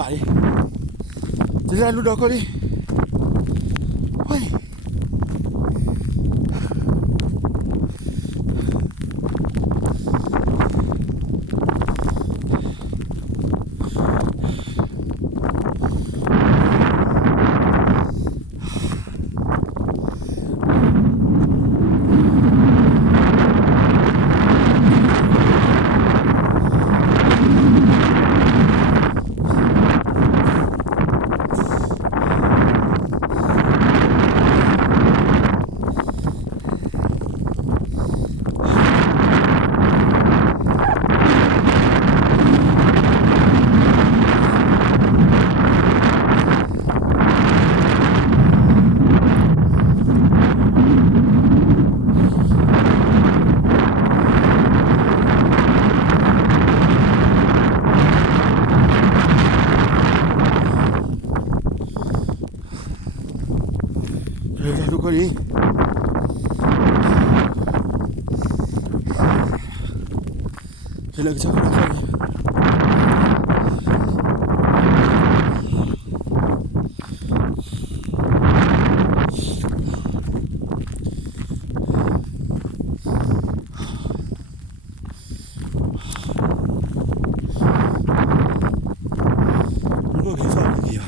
bari jadi lu doko ni woiทุกคนนี้เห็นเลยก็ชอบทุกคนนี้มันก็แค่ฟังเดียว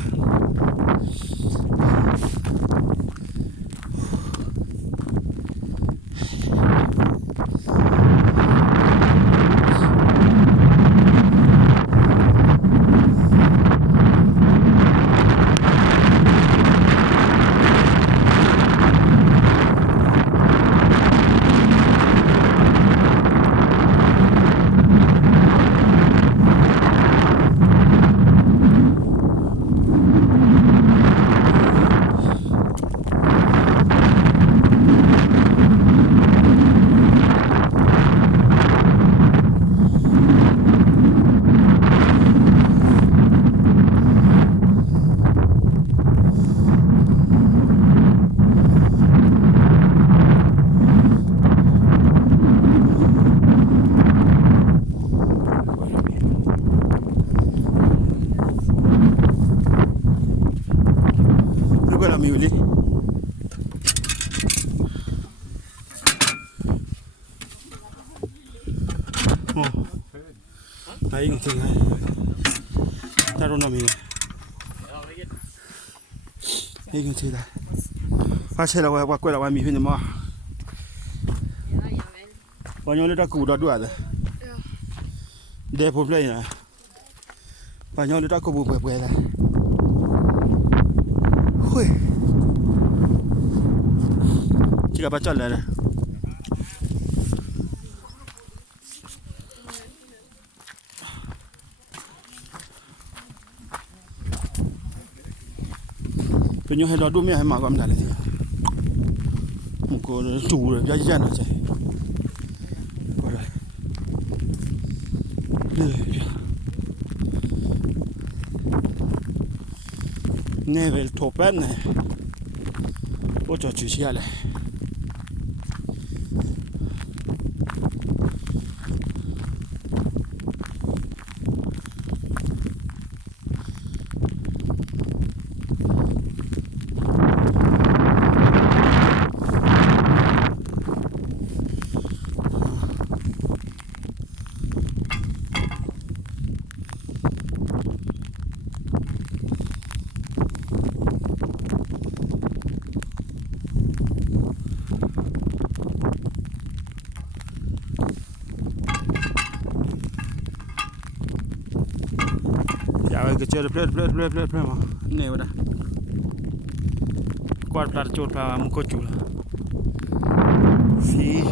มีอยู่นี่โอ้ไอ้จริงๆไงถ้าเรามีไอ้จริงๆได้ถ้าใช่เราว่ากล้วยเราว่ามีเพื่อนมั้งวันนี้เราได้กูดด้วยเลยเดี๋ยวผมเลยนะวันนี้เราได้กูบุกไปเลยเฮ้ยที่กับป้าจันเลยนะเป็นยังให้เราดูไม่ให้มาก็ไม่ได้เลยทีมันก็จูเลยย้ายๆนะใช่ก็ได้เลยNevelfjell och Nevelfjell que c'è prima ne vada qua per giornata un po' giù sì